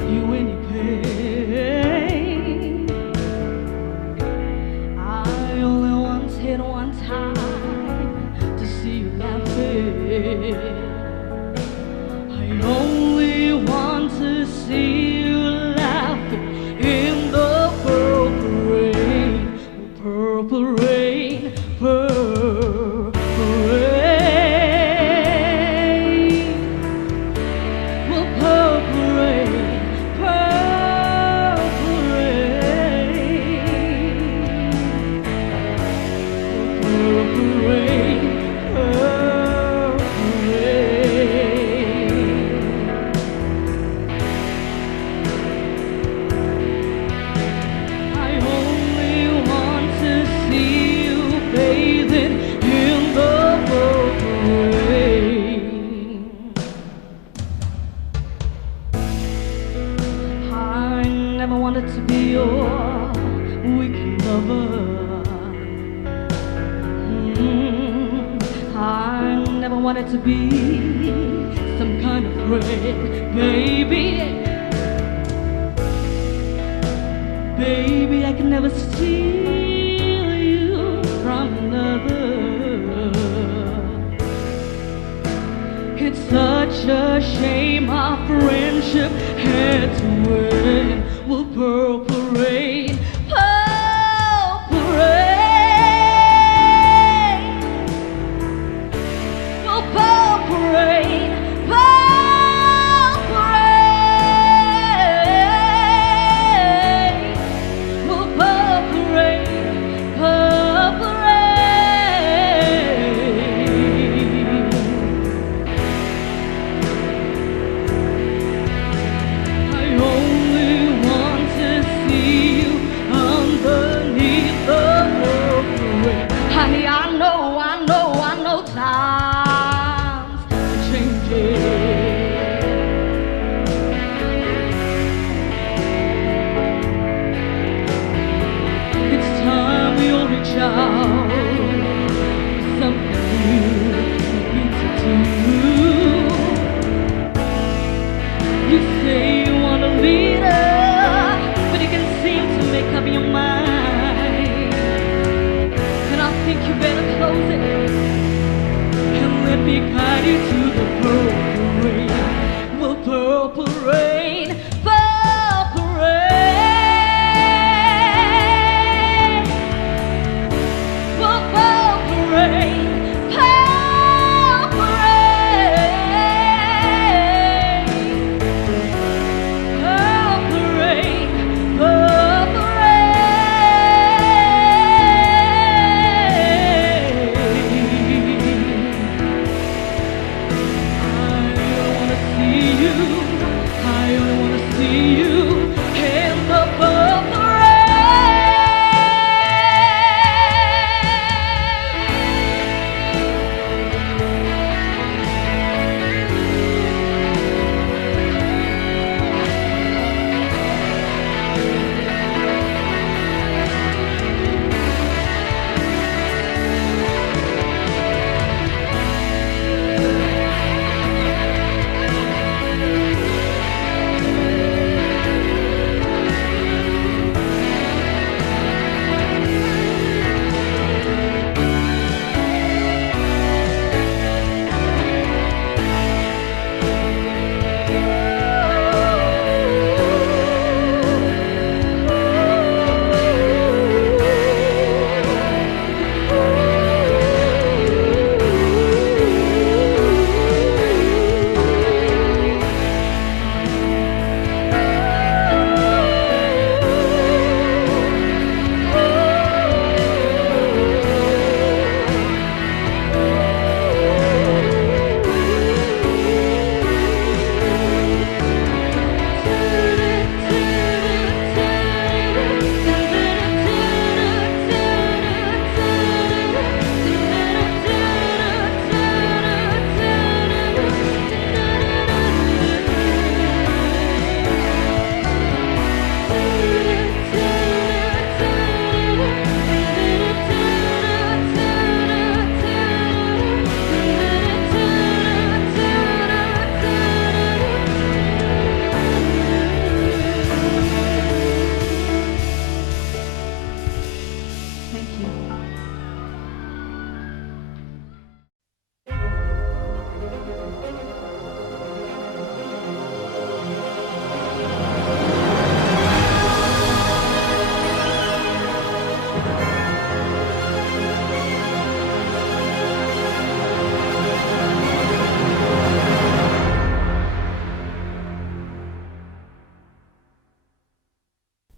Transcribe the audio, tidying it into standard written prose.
you any pain. I only wanted one time to see you laughing. I only want to see you laughing in the purple rain, purple rain, purple rain, well, purple rain, purple rain, purple rain, purple rain. I only want to see you bathing in the purple rain. I never wanted to be your weak lover. I never wanted to be some kind of friend, baby. Baby, I can never steal you from another. It's such a shame our friendship had to end. Well, purple